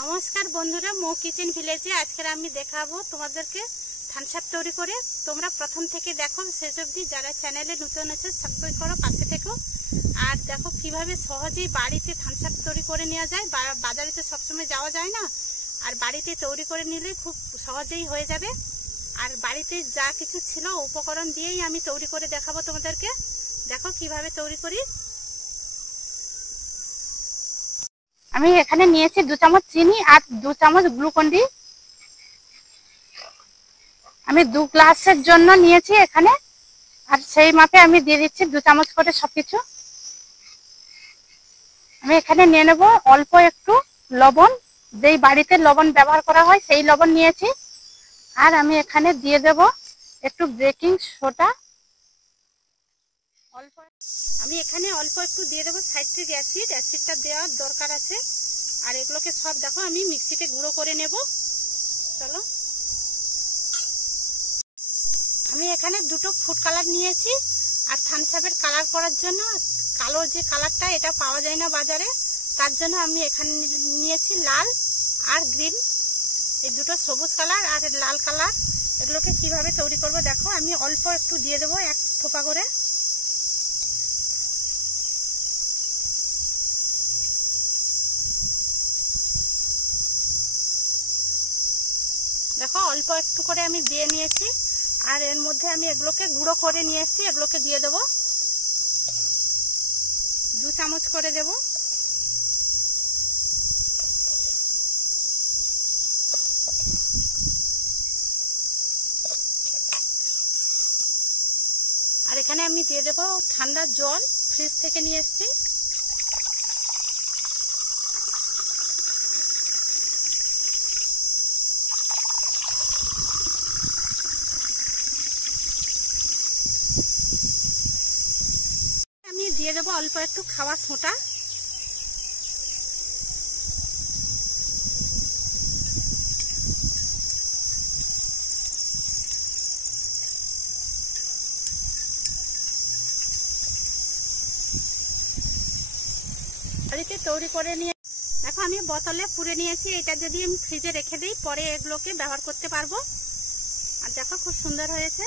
নমস্কার বন্ধুরা, মো কিচেন ভিলেজে আজকে আমি দেখাবো তোমাদেরকে থামস আপ তৈরি করে। তোমরা প্রথম থেকে দেখো শেষ অবধি। যারা চ্যানেলে নতুন আছে সাবস্ক্রাইব করো, পাশে থেকো। আর দেখো কিভাবে সহজেই বাড়িতে থামস আপ তৈরি করে নেওয়া যায়। বাজারে তো সবসময় যাওয়া যায় না, আর বাড়িতে তৈরি করে নিলে খুব সহজেই হয়ে যাবে। আর বাড়িতে যা কিছু ছিল উপকরণ দিয়েই আমি তৈরি করে দেখাবো তোমাদেরকে। দেখো কিভাবে তৈরি করি। আমি এখানে নিয়েছি 2 চামচ চিনি আর 2 চামচ গ্লুকন্ডি। আমি 2 গ্লাসের জন্য নিয়েছি এখানে, আর সেই মাপে আমি দিয়ে দিচ্ছি 2 চামচ করে সবকিছু। আমি এখানে নিয়ে নেব অল্প একটু লবণ, যেই বাড়িতে লবণ ব্যবহার করা হয় সেই লবণ নিয়েছি। আর আমি এখানে দিয়ে দেব একটু বেকিং সোডা। আমি এখানে অল্প একটু দিয়ে দেবো সাইট্রিক অ্যাসিড। অ্যাসিডটা দেওয়ার দরকার আছে। আর এগুলোকে সব দেখো আমি মিক্সিতে গুঁড়ো করে নেব। চলো, আমি এখানে 2টো ফুড কালার নিয়েছি। আর থামস আপের কালার করার জন্য কালো যে কালারটা, এটা পাওয়া যায় না বাজারে, তার জন্য আমি এখানে নিয়েছি লাল আর গ্রিন। এই 2টো সবুজ কালার আর লাল কালার। এগুলোকে কিভাবে তৈরি করব দেখো। আমি অল্প একটু দিয়ে দেবো, 1 থোপা করে। দেখো অল্প একটু করে আমি দিয়ে নিয়েছি। আর এর মধ্যে আমি এগুলোকে গুঁড়ো করে নিয়ে এসেছি, এগুলোকে দিয়ে দেবো। 2 চামচ করে দেব। আর এখানে আমি দিয়ে দেব ঠান্ডা জল, ফ্রিজ থেকে নিয়ে এসেছি। আমি দিয়ে দেবো অল্প একটু খাওয়া সোঁটা। বাড়িতে তৈরি করে নিয়ে দেখো আমি বোতলে পুরে নিয়েছি। এটা যদি আমি ফ্রিজে রেখে দিই, পরে এগুলোকে ব্যবহার করতে পারবো। আর দেখো খুব সুন্দর হয়েছে।